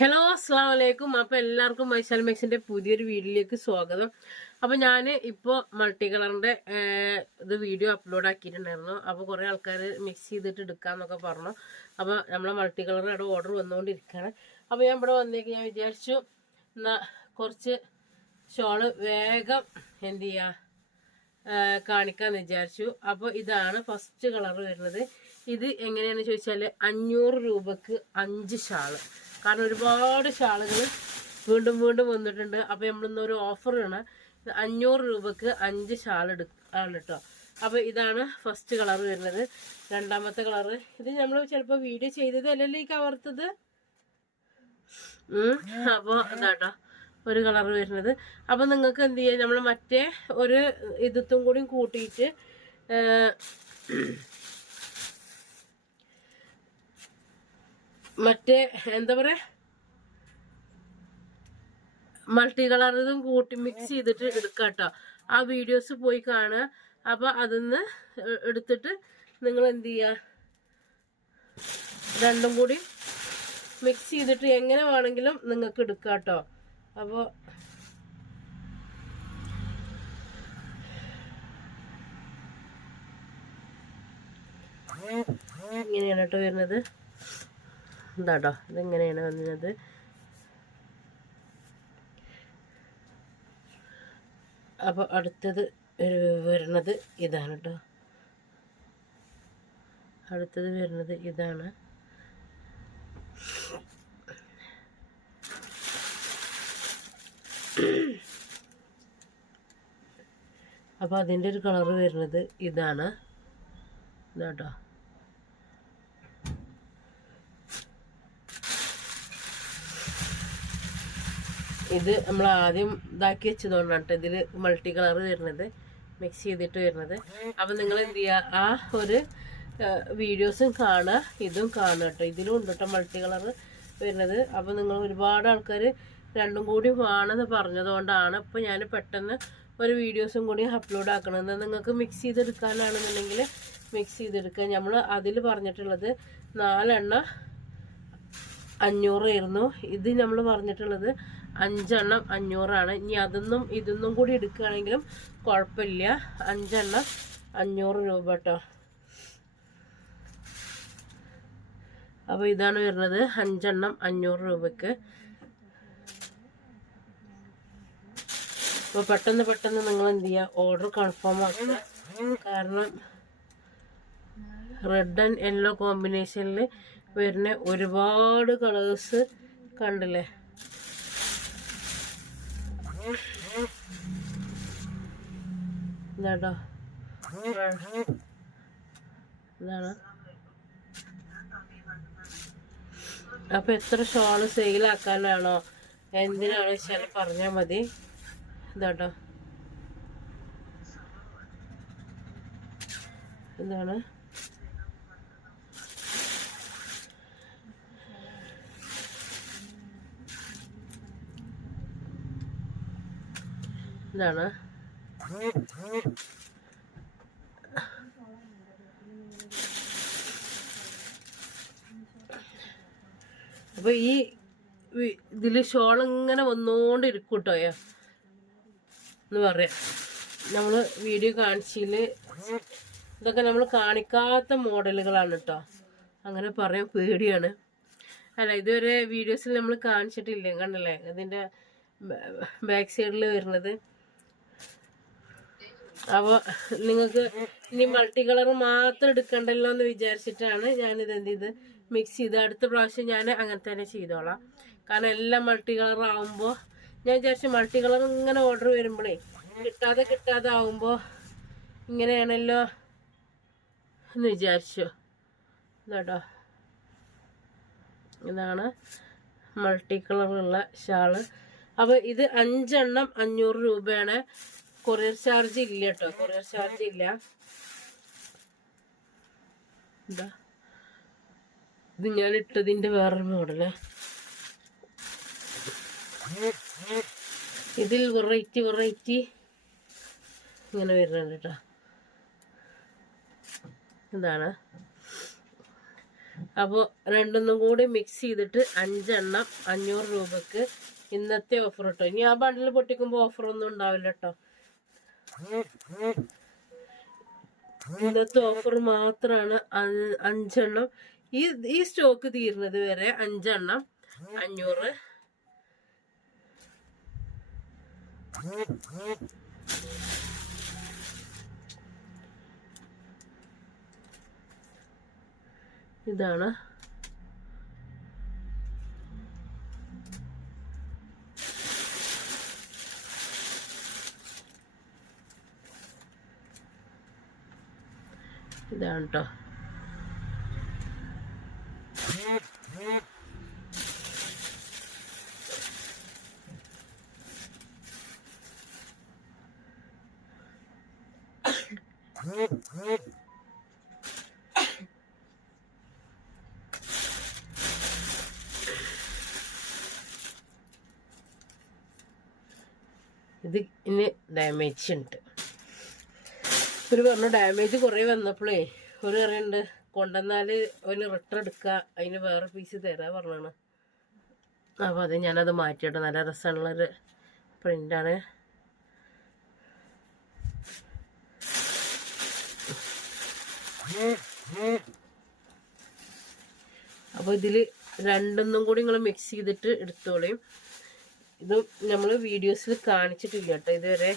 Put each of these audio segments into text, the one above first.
Hello അസ്സാം വലൈക്കും അപ്പോൾ എല്ലാവർക്കും മൈസൽ മെക്സിന്റെ പുതിയൊരു വീഡിയോയിലേക്ക് സ്വാഗതം. അപ്പോൾ ഞാൻ ഇപ്പോൾ മൾട്ടി കളറിന്റെ ഇത് വീഡിയോ അപ്ലോഡ് ആക്കിയിട്ടുണ്ടായിരുന്നു. അപ്പോൾ കുറേ ആൾക്കാർ മിക്സ് ചെയ്തിട്ട് എടുക്കാന്നൊക്കെ പറഞ്ഞു. അപ്പോൾ നമ്മളെ മൾട്ടി അവിടെ ഓർഡർ വന്നുകൊണ്ടിരിക്കുകയാണ്. അപ്പോൾ ഞാൻ ഇവിടെ വന്നേക്ക് ഞാൻ വിചാരിച്ചു എന്നാൽ കുറച്ച് ഷോൾ വേഗം എന്ത് ചെയ്യാ കാണിക്കാമെന്ന് വിചാരിച്ചു. അപ്പോൾ ഇതാണ് ഫസ്റ്റ് കളർ വരുന്നത്. ഇത് എങ്ങനെയാണെന്ന് ചോദിച്ചാൽ അഞ്ഞൂറ് രൂപക്ക് അഞ്ച് ഷാൾ. കാരണം ഒരുപാട് ഷാളുകൾ വീണ്ടും വീണ്ടും വന്നിട്ടുണ്ട്. അപ്പോൾ നമ്മളിന്ന് ഒരു ഓഫറാണ് അഞ്ഞൂറ് രൂപക്ക് അഞ്ച് ഷാൾ എടുക്കാണ് കേട്ടോ അപ്പോൾ ഇതാണ് ഫസ്റ്റ് കളർ വരുന്നത്. രണ്ടാമത്തെ കളറ് ഇത് നമ്മൾ ചിലപ്പോൾ വീഡിയോ ചെയ്തത് അല്ലല്ലോ ഈ കവർത്തത്? അപ്പോൾ ഇതാട്ടോ ഒരു കളർ വരുന്നത്. അപ്പം നിങ്ങൾക്ക് എന്ത് ചെയ്യാം? നമ്മൾ മറ്റേ ഒരു ഇതും കൂടി കൂട്ടിയിട്ട് മറ്റേ എന്താ പറയുക മൾട്ടി കളർ ഇതും കൂട്ടി മിക്സ് ചെയ്തിട്ട് എടുക്കാം കേട്ടോ ആ വീഡിയോസ് പോയി കാണുക. അപ്പോൾ അതിന്ന് എടുത്തിട്ട് നിങ്ങൾ എന്ത് ചെയ്യുക രണ്ടും കൂടി മിക്സ് ചെയ്തിട്ട് എങ്ങനെ വേണമെങ്കിലും നിങ്ങൾക്ക് എടുക്കാം കേട്ടോ അപ്പോൾ ഇങ്ങനെയാണ് കേട്ടോ വരുന്നത്. എന്താട്ടോ ഇതെങ്ങനെയാണ് വന്നത്? അപ്പോൾ അടുത്തത് വരുന്നത് ഇതാണ് കേട്ടോ അടുത്തത് വരുന്നത് ഇതാണ്. അപ്പോൾ അതിന്റെ ഒരു കളർ വരുന്നത് ഇതാണ്. ഇതാട്ടോ. ഇത് നമ്മൾ ആദ്യം ഇതാക്കി വെച്ചതുകൊണ്ടാണ് ഇതിൽ മൾട്ടി കളർ വരുന്നത്. മിക്സ് ചെയ്തിട്ട് വരുന്നത്. അപ്പം നിങ്ങൾ എന്ത് ചെയ്യുക ആ ഒരു വീഡിയോസും കാണുക. ഇതും കാണുക കേട്ടോ. ഇതിലും ഉണ്ട് കേട്ടോ മൾട്ടി കളർ വരുന്നത്. അപ്പം നിങ്ങൾ ഒരുപാട് ആൾക്കാർ രണ്ടും കൂടി വേണമെന്ന് പറഞ്ഞതുകൊണ്ടാണ് ഇപ്പോൾ ഞാൻ പെട്ടെന്ന് ഒരു വീഡിയോസും കൂടി അപ്ലോഡ് ആക്കണമെന്ന് നിങ്ങൾക്ക് മിക്സ് ചെയ്തെടുക്കാനാണെന്നുണ്ടെങ്കിൽ മിക്സ് ചെയ്തെടുക്കുക. നമ്മൾ അതിൽ പറഞ്ഞിട്ടുള്ളത് നാലെണ്ണ അഞ്ഞൂറായിരുന്നു. ഇത് നമ്മൾ പറഞ്ഞിട്ടുള്ളത് അഞ്ചെണ്ണം അഞ്ഞൂറാണ്. ഇനി അതൊന്നും ഇതൊന്നും കൂടി എടുക്കുകയാണെങ്കിലും കുഴപ്പമില്ല. അഞ്ചെണ്ണം അഞ്ഞൂറ് രൂപ കേട്ടോ. അപ്പോൾ ഇതാണ് വരുന്നത് അഞ്ചെണ്ണം അഞ്ഞൂറ് രൂപയ്ക്ക് അപ്പോൾ പെട്ടെന്ന് പെട്ടെന്ന് നിങ്ങൾ എന്ത് ചെയ്യുക ഓർഡർ കൺഫേം ആക്കുക കാരണം റെഡ് ആൻഡ് യെല്ലോ കോമ്പിനേഷനിൽ വരുന്ന ഒരുപാട് കളേഴ്സ് കണ്ടില്ലേ? ഇതാട്ടോ. ഇതാണ്. അപ്പൊ എത്ര ഷോൾ സെയിലാക്കാനാണോ എന്തിനാണ് വെച്ചാൽ പറഞ്ഞാൽ മതി. ഇതാട്ടോ. ഇതാണ്. ഇതാണ്. അപ്പൊ ഈ ഇതിൽ ഷോൾ ഇങ്ങനെ വന്നോണ്ടിരിക്കും കേട്ടോ എന്ന് പറയാം. നമ്മൾ വീഡിയോ കാണിച്ചിൽ ഇതൊക്കെ നമ്മൾ കാണിക്കാത്ത മോഡലുകളാണ് കേട്ടോ അങ്ങനെ പറയാൻ പേടിയാണ്. അല്ല ഇതുവരെ വീഡിയോസിൽ നമ്മൾ കാണിച്ചിട്ടില്ലേ കണ്ടല്ലേ? അതിന്റെ ബാക്ക് സൈഡിൽ വരുന്നത്. അപ്പോൾ നിങ്ങൾക്ക് ഇനി മൾട്ടി കളർ മാത്രം എടുക്കണ്ടല്ലോ എന്ന് വിചാരിച്ചിട്ടാണ് ഞാനിത് എന്ത് ചെയ്ത് മിക്സ് ചെയ്ത് അടുത്ത പ്രാവശ്യം ഞാൻ അങ്ങനെ തന്നെ ചെയ്തോളാം. കാരണം എല്ലാം മൾട്ടി കളർ ആവുമ്പോൾ ഞാൻ വിചാരിച്ചു മൾട്ടി കളർ ഇങ്ങനെ ഓർഡർ വരുമ്പോഴേ കിട്ടാതെ കിട്ടാതെ ആവുമ്പോൾ ഇങ്ങനെയാണല്ലോ എന്ന് വിചാരിച്ചു. ഇതാട്ടോ. ഇതാണ് മൾട്ടി കളറുള്ള ഷാൾ അപ്പോൾ ഇത് അഞ്ചെണ്ണം അഞ്ഞൂറ് രൂപയാണ്. കൊറിയർ ചാർജ് ഇല്ല കേട്ടോ. കൊറിയർ ചാർജ് ഇല്ല. ഇത്. ഞാൻ ഇട്ടതിന്റെ വേറൊരു മോഡൽ. ഇതിൽ വെറൈറ്റി വെറൈറ്റി ഇങ്ങനെ വരുന്നുണ്ട് കേട്ടോ. എന്താണ് അപ്പോൾ രണ്ടൊന്നും കൂടി മിക്സ് ചെയ്തിട്ട് അഞ്ചെണ്ണം അഞ്ഞൂറ് രൂപക്ക് ഇന്നത്തെ ഓഫർ കേട്ടോ ഇനി ആ ബണ്ടിൽ പൊട്ടിക്കുമ്പോൾ ഓഫർ ഒന്നും ഉണ്ടാവില്ല കേട്ടോ ഇന്നത്തെ ഓഫർ മാത്രമാണ് അഞ്ചെണ്ണം. ഈ ഈ സ്റ്റോക്ക് തീരുന്നത് വരെ അഞ്ചെണ്ണം. അഞ്ഞൂറ്. ഇതാണ്. ഇതാണ് കേട്ടോ ഇത് ഇനി ഡാമേജ് ഉണ്ട്. ഒരു പറഞ്ഞു ഡാമേജ് കുറേ വന്നപ്പോഴേ ഒരു പറയുന്നുണ്ട് കൊണ്ടുവന്നാൽ അവന് റിട്ടേൺ എടുക്കുക അതിന് വേറെ പീസ് തരാ പറഞ്ഞാണ്. അപ്പോൾ അത് ഞാനത് മാറ്റിയിട്ട് നല്ല രസമുള്ളൊരു പ്രിന്റാണ് അപ്പോൾ ഇതിൽ രണ്ടൊന്നും കൂടി നിങ്ങൾ മിക്സ് ചെയ്തിട്ട് എടുത്തോളയും ഇത് നമ്മൾ വീഡിയോസിൽ കാണിച്ചിട്ടില്ല കേട്ടോ ഇതുവരെ.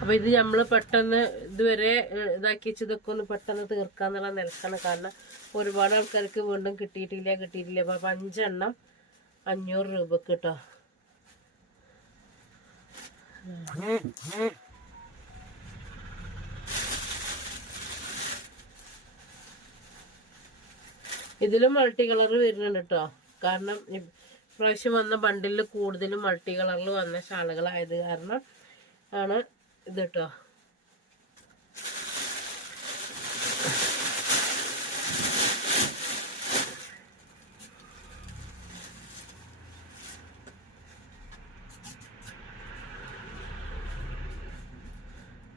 അപ്പൊ ഇത് നമ്മൾ പെട്ടെന്ന് ഇതുവരെ ഇതാക്കി വെച്ചതൊക്കെ ഒന്ന് പെട്ടെന്ന് തീർക്കാന്നുള്ള നിലക്കാണ്. കാരണം ഒരുപാട് ആൾക്കാർക്ക് വീണ്ടും കിട്ടിയിട്ടില്ല കിട്ടിയിട്ടില്ല. അപ്പൊ അഞ്ചെണ്ണം അഞ്ഞൂറ് രൂപക്ക് കേട്ടോ ഇതിലും മൾട്ടി കളർ വരുന്നുണ്ട് കേട്ടോ കാരണം ഇപ്രാവശ്യം പ്രാവശ്യം വന്ന ബണ്ടിൽ കൂടുതലും മൾട്ടി കളറിൽ വന്ന ഷാളുകളായത് കാരണം ആണ് ഇത് കേട്ടോ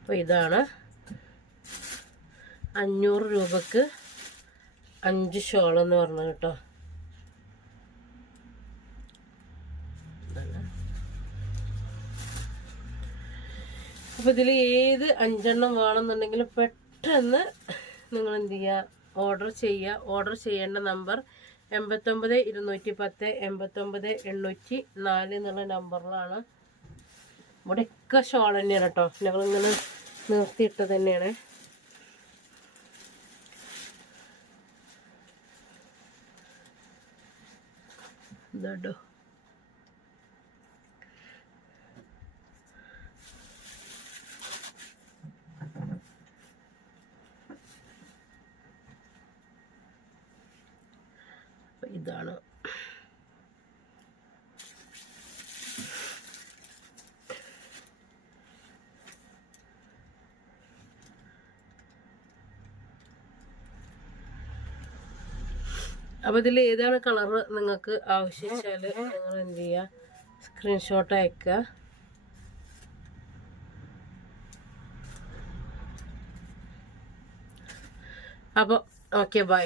അപ്പോൾ ഇതാണ് അഞ്ഞൂറ് രൂപക്ക് അഞ്ച് ഷോൾ എന്ന് പറഞ്ഞു കേട്ടോ. അപ്പോൾ ഇതിൽ ഏത് അഞ്ചെണ്ണം വേണമെന്നുണ്ടെങ്കിലും പെട്ടെന്ന് നിങ്ങൾ എന്ത് ചെയ്യുക ഓർഡർ ചെയ്യുക ഓർഡർ ചെയ്യേണ്ട നമ്പർ എൺപത്തൊമ്പത് ഇരുന്നൂറ്റി പത്ത് എൺപത്തൊമ്പത് എണ്ണൂറ്റി നാല് എന്നുള്ള നമ്പറിലാണ് ഇവിടെയൊക്കെ ഷോൾ തന്നെയാണ് കേട്ടോ. ഞങ്ങളിങ്ങനെ നിർത്തിയിട്ടത് തന്നെയാണ്. അപ്പൊ ഇതാണ് അപ്പൊ ഇതിൽ ഏതാണ് കളർ നിങ്ങൾക്ക് ആവശ്യിച്ചാൽ നിങ്ങൾ എന്ത് ചെയ്യുക സ്ക്രീൻഷോട്ട് അയക്കുക. അപ്പോൾ ഓക്കെ ബൈ